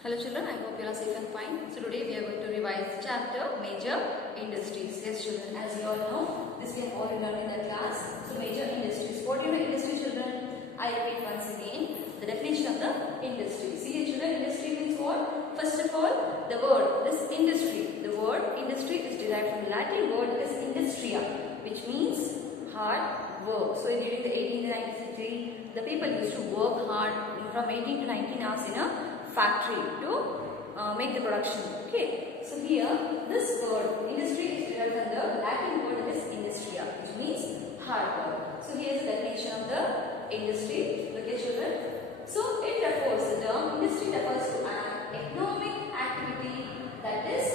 Hello children, I hope you are safe and fine. So today we are going to revise the chapter Major Industries. Yes children, as you all know, this we have already learned in the class. So major industries. What do you know industry children? I repeat once again the definition of the industry. See here children, industry means what? First of all, the word, this industry. The word industry is derived from the Latin word is industria, which means hard work. So during the 18th and 19th century, the people used to work hard from 18 to 19 hours in a factory to make the production. Okay, so here this word industry is derived from the Latin word that is industria, which means hard work. So here is the definition of the industry. Okay children, so it refers, the term industry refers to an economic activity that is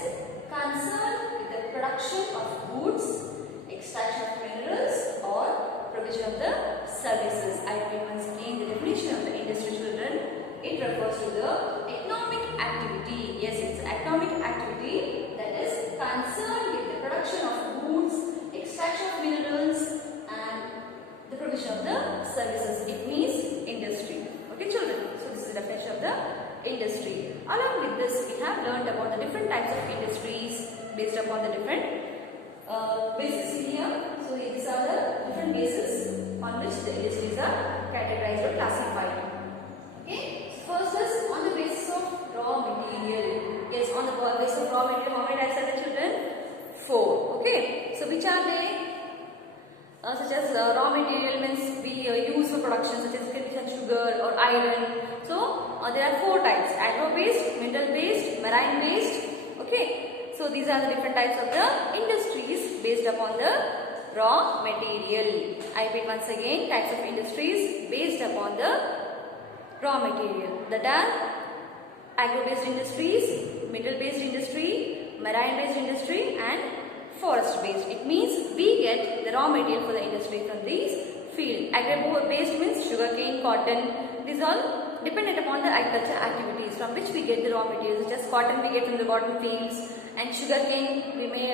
concerned with the production of goods, extraction of minerals or provision of the services. I repeat once again the definition of the industry children. It refers to the economic activity. Yes, it's economic activity that is concerned with the production of goods, extraction of minerals and the provision of the services. It means industry. Okay children, so this is the definition of the industry. Along with this, we have learned about the different types of industries based upon the different bases here. So these are the different bases on which the industries are categorized or classified. Okay. First is on the basis of raw material. Yes, on the basis of raw material, how many types are there children? 4. Okay. So which are they? Such as raw material means we use for production, such as sugar or iron. So there are 4 types: agro-based, mineral-based, marine-based. Okay. So these are the different types of the industries based upon the raw material. I repeat once again, types of industries based upon the raw material, that are agro-based industries, mineral-based industry, marine-based industry and forest-based. It means we get the raw material for the industry from these fields. Agro-based means sugarcane, cotton. These all dependent upon the agriculture activities from which we get the raw materials, such as cotton we get from the cotton fields and sugarcane we may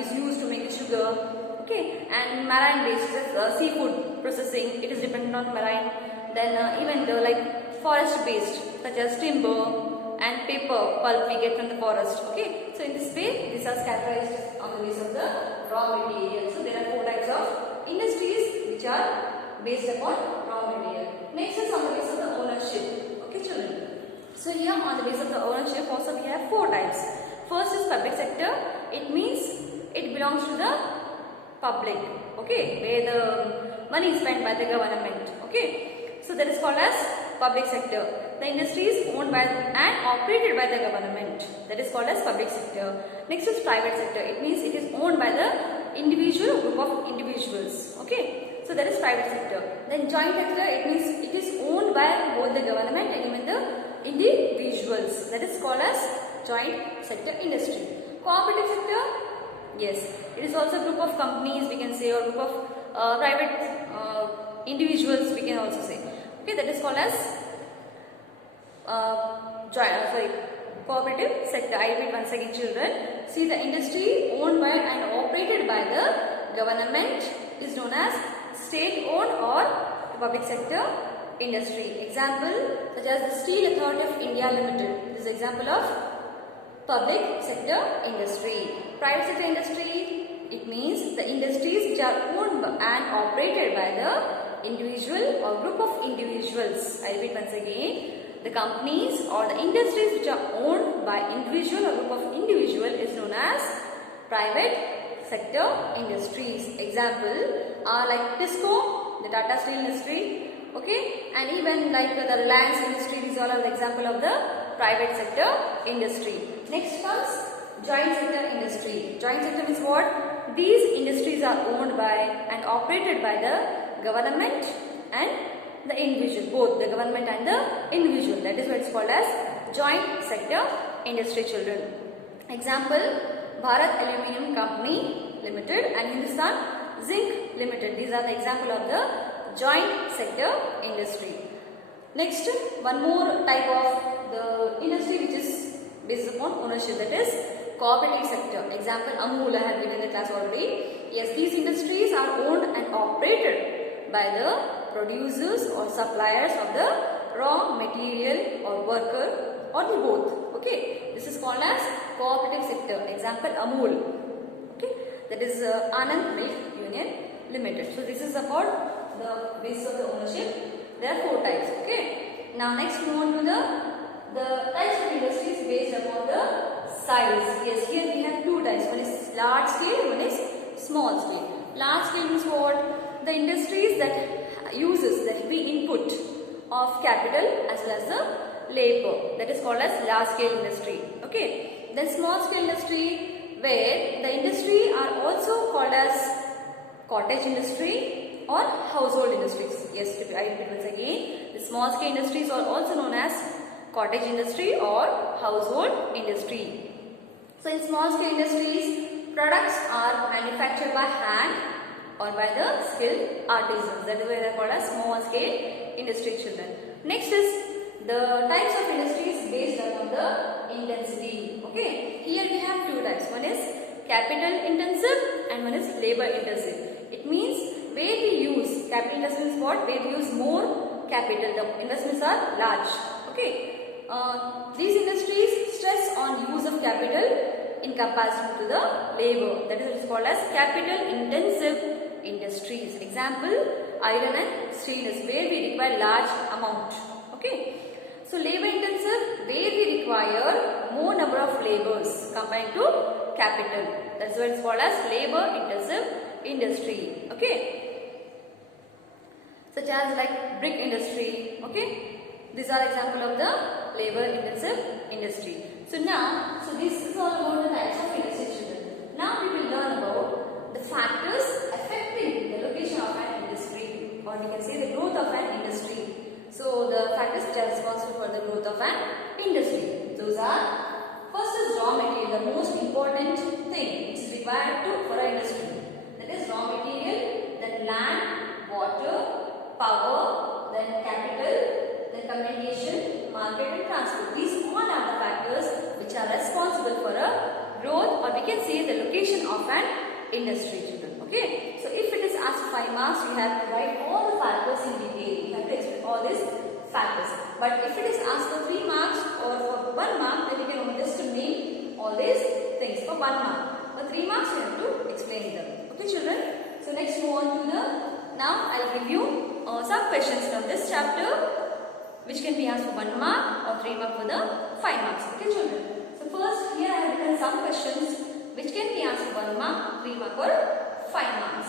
is used to make the sugar. Okay, and marine-based is seafood processing. It is dependent on marine. Then even the forest based such as timber and paper pulp we get from the forest. Okay, so in this way these are categorized on the basis of the raw material. So there are 4 types of industries which are based upon raw material. Next is on the basis of the ownership. Okay children, so here on the basis of the ownership also we have 4 types. First is public sector. It means it belongs to the public, okay, where the money is spent by the government. Okay, so that is called as public sector. The industry is owned by and operated by the government. That is called as public sector. Next is private sector. It means it is owned by the individual or group of individuals. Okay, so that is private sector. Then joint sector. It means it is owned by both the government and even the individuals. That is called as joint sector industry. Cooperative sector. Yes, it is also a group of companies we can say, or group of private individuals we can also say. Okay, that is called as cooperative sector. I repeat once again children. See, the industry owned by and operated by the government is known as state owned or public sector industry. Example such as the Steel Authority of India Limited. This is example of public sector industry. Private sector industry, it means the industries which are owned and operated by the individual or group of individuals. I repeat once again, the companies or the industries which are owned by individual or group of individual is known as private sector industries. Example like TISCO, the Tata Steel industry, okay, and even like the Reliance industry. These all are the example of the private sector industry. Next comes joint sector industry. Joint sector means what? These industries are owned by and operated by the government and the individual, both the government and the individual. That is why it's called as joint sector industry children. Example, Bharat Aluminium Company Limited and Hindustan Zinc Limited. These are the example of the joint sector industry. Next, one more type of the industry which is based upon ownership, that is cooperative sector. Example, Amul I have given in the class already. Yes, these industries are owned and operated by the producers or suppliers of the raw material or worker or the both. Okay, this is called as cooperative sector. Example, Amul. Okay, that is Anand Milk Union Limited. So this is about the basis of the ownership. There are 4 types. Okay, now next move on to the types of industries based upon the size. Yes, here we have 2 types. One is large scale, one is small scale. Large scale means what? The industries that uses the heavy input of capital as well as the labor. That is called as large scale industry. Okay. Then small scale industry, where the industry are also called as cottage industry or household industries. Yes, I repeat once again. The small scale industries are also known as cottage industry or household industry. So in small scale industries, products are manufactured by hand or by the skilled artisans. That is why they are called as small scale industry, children. Next is the types of industries based upon the intensity. Okay, here we have 2 types. One is capital intensive and one is labor intensive. It means where we use capital intensive means what? Where we use more capital. The investments are large. Okay. These industries stress on use of capital in comparison to the labor. That is what is called as capital intensive industries. Example, iron and steel is where we require large amount. Okay. So labor intensive, where we require more number of laborers compared to capital. That's what is called as labor intensive industry. Okay. Such as like brick industry. Okay. These are example of the labor intensive industry. So now, this is all about the types of industry, children. Now we will learn about the factors affecting the location of an industry, or we can say the growth of an industry. So the factors which are responsible for the growth of an industry. Those are, first is raw material, the most important thing which is required for an industry. That is raw material, then land, water, power, then capital, then communication, market and transport. These all are the factors which are responsible for a growth, or we can say the location of an industry, children. Okay. So if it is asked 5 marks, you have to write all the factors in detail. You have to explain all these factors. But if it is asked for 3 marks or for 1 mark, then you can only just name all these things for 1 mark. For 3 marks, you have to explain them. Okay, children. So next move on to the, now I will give you some questions from this chapter, which can be asked for 1 mark or 3 marks for the 5 marks. Okay, children. So first, here I have written some questions which can be answered 1 mark, 3 mark or 5 marks.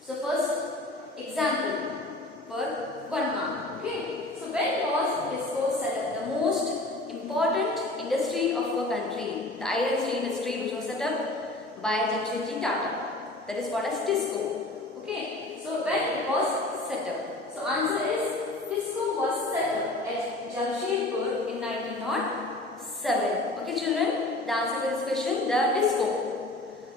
So first, example for 1 mark. Okay. So when was TISCO set up? The most important industry of our country, the iron steel industry, which was set up by Jamshedji Tata. That is called as TISCO. Okay. So when it was set up? So answer is, TISCO was set up at Jamshedpur in 1907. Okay, children. The answer to this question, the TISCO,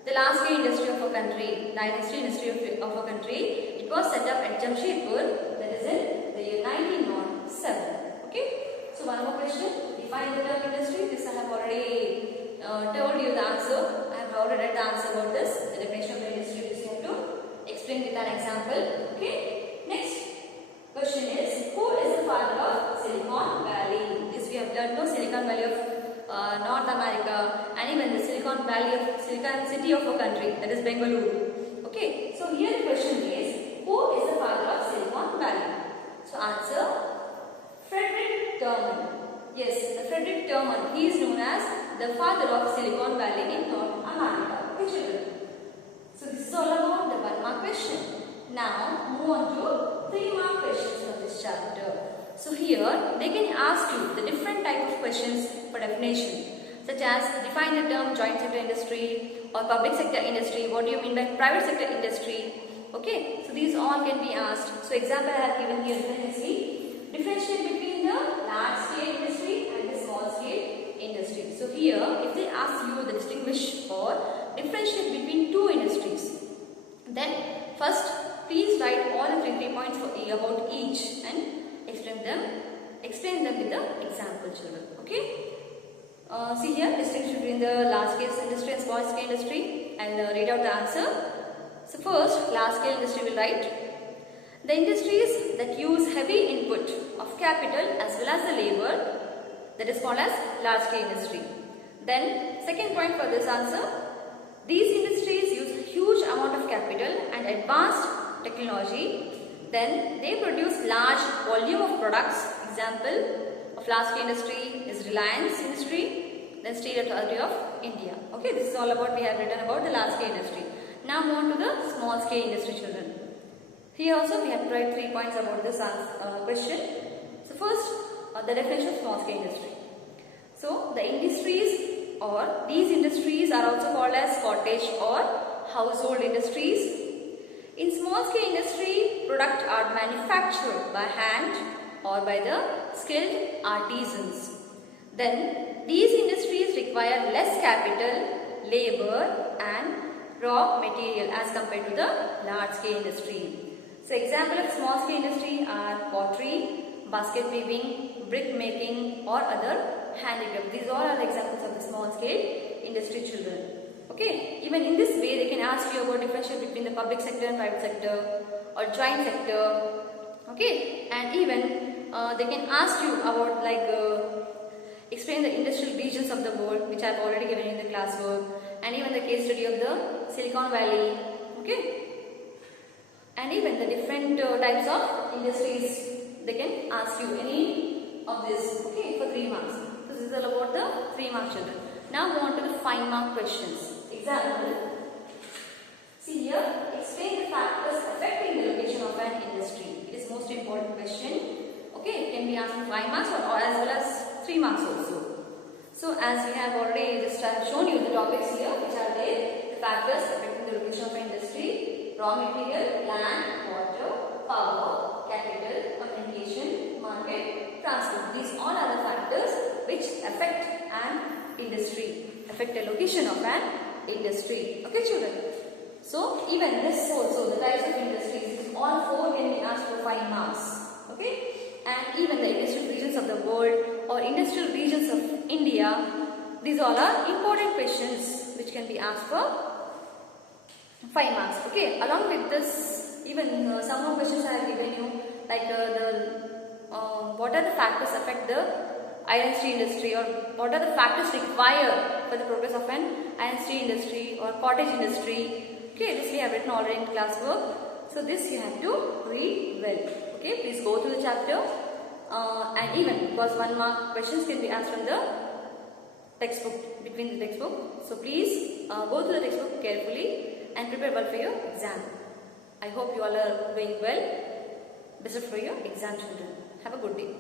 the large scale industry of our country, the iron steel industry of our country, it was set up at Jamshedpur. That is in the year 1907. Okay. So one more question. Define the term industry. This I have already told you the answer. I have already read the answer about this. The definition of the industry is you have to explain with an example. Okay. Next question is, who is the father of Silicon Valley? This we have learned. No, Silicon Valley of North America, and even the Silicon Valley of Silicon City of our country, that is Bengaluru. Okay. So here the question is, who is the father of Silicon Valley? So answer, Frederick Terman. Yes, the Frederick Terman. He is known as the father of Silicon Valley in North America. Okay, children. So this is all about the 1 mark question. Now move on to 3 mark questions from this chapter. So here they can ask you the different type of questions for definition, such as define the term joint sector industry or public sector industry. What do you mean by private sector industry? Okay, so these all can be asked. So example I have given here, differentiate between the large scale industry and the small scale industry. So here if they ask you the distinguish or differentiate between 2 industries, then first please write all the 3 points for about each and explain them with the example, children. Okay. See here, distinction between the large scale industry and small scale industry, and read out the answer. So first, large scale industry will write, the industries that use heavy input of capital as well as the labor that is called as large scale industry. Then second point for this answer, these industries use huge amount of capital and advanced technology. Then they produce large volume of products. Example of large scale industry is Reliance industry, then Steel Authority of India. Okay, this is all about, we have written about the large scale industry. Now move on to the small scale industry, children. Here also we have to write 3 points about this question. So first, the definition of small scale industry. So the industries or these industries are also called as cottage or household industries. In small scale industry, products are manufactured by hand or by the skilled artisans. Then these industries require less capital, labor and raw material as compared to the large scale industry. So example of small scale industry are pottery, basket weaving, brick making or other handicraft. These all are the examples of the small scale industry, children. Okay, even in this way they can ask you about differentiate between the public sector and private sector or joint sector. Okay, and even they can ask you about explain the industrial regions of the world, which I have already given in the classwork, and even the case study of the Silicon Valley. Okay, and even the different types of industries, they can ask you any of this. Okay, for 3 marks. So this is all about the 3 mark, children. Now move on to the 5 mark questions. Example, see here, explain the factors affecting the location of an industry. It is most important question. Okay, it can be asked in 5 marks or as well as 3 marks also. So as we have already just shown you the topics here, which are there, the factors affecting the location of an industry: raw material, land, water, power, capital, communication, market, transport. These all are the factors which affect an industry, affect the location of an industry. Okay, children. So even this also, the types of industries, all 4 can be asked for 5 marks. Okay, and even the industrial regions of the world or industrial regions of India, these all are important questions which can be asked for 5 marks. Okay, along with this, even some more questions I have given you, like what are the factors affect the iron steel industry, or what are the factors required for the progress of an iron steel industry or cottage industry. Okay, this we have written already in classwork. So this you have to read well. Okay, please go through the chapter and even because 1 mark questions can be asked from the textbook, between the textbook. So please go through the textbook carefully and prepare well for your exam. I hope you all are doing well. Best of luck for your exam, children. Have a good day.